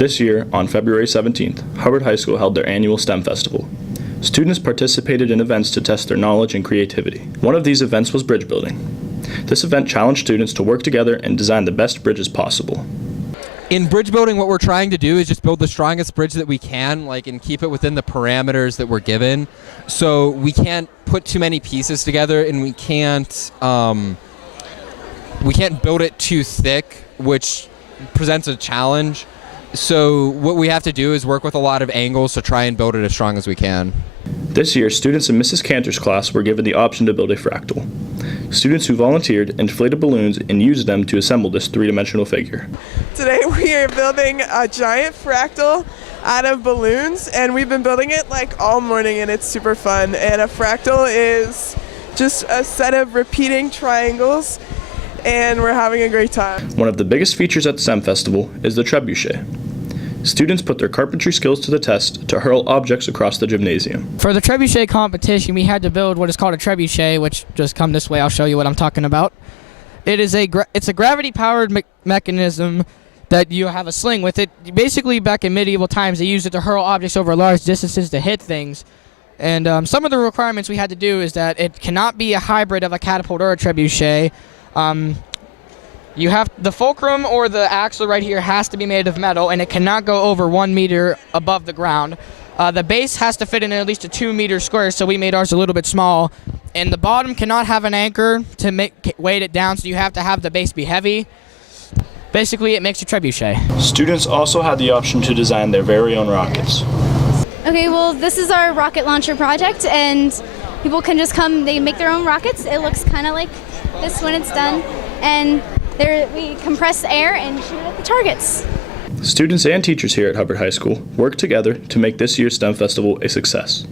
This year, on February 17th, Hubbard High School held their annual STEM Festival. Students participated in events to test their knowledge and creativity. One of these events was bridge building. This event challenged students to work together and design the best bridges possible. In bridge building, what we're trying to do is just build the strongest bridge that we can, and keep it within the parameters that we're given. So we can't put too many pieces together, and we can't build it too thick, which presents a challenge. So what we have to do is work with a lot of angles to try and build it as strong as we can. This year, students in Mrs. Cantor's class were given the option to build a fractal. Students who volunteered inflated balloons and used them to assemble this three-dimensional figure. Today we are building a giant fractal out of balloons, and we've been building it all morning, and it's super fun. And a fractal is just a set of repeating triangles, and we're having a great time. One of the biggest features at the STEM Festival is the trebuchet. Students put their carpentry skills to the test to hurl objects across the gymnasium. For the trebuchet competition, we had to build what is called a trebuchet, which just come this way, I'll show you what I'm talking about. It's a gravity-powered mechanism that you have a sling with it. Basically, back in medieval times, they used it to hurl objects over large distances to hit things. And some of the requirements we had to do is that it cannot be a hybrid of a catapult or a trebuchet. You have the fulcrum, or the axle right here, has to be made of metal, and it cannot go over 1 meter above the ground. The base has to fit in at least a 2-meter square, so we made ours a little bit small. And the bottom cannot have an anchor to weight it down, so you have to have the base be heavy. Basically, it makes a trebuchet. Students also had the option to design their very own rockets. Okay, well, this is our rocket launcher project, and people can just come, they make their own rockets. It looks kind of like this when it's done, and we compress air and shoot it at the targets. Students and teachers here at Hubbard High School worked together to make this year's STEM Festival a success.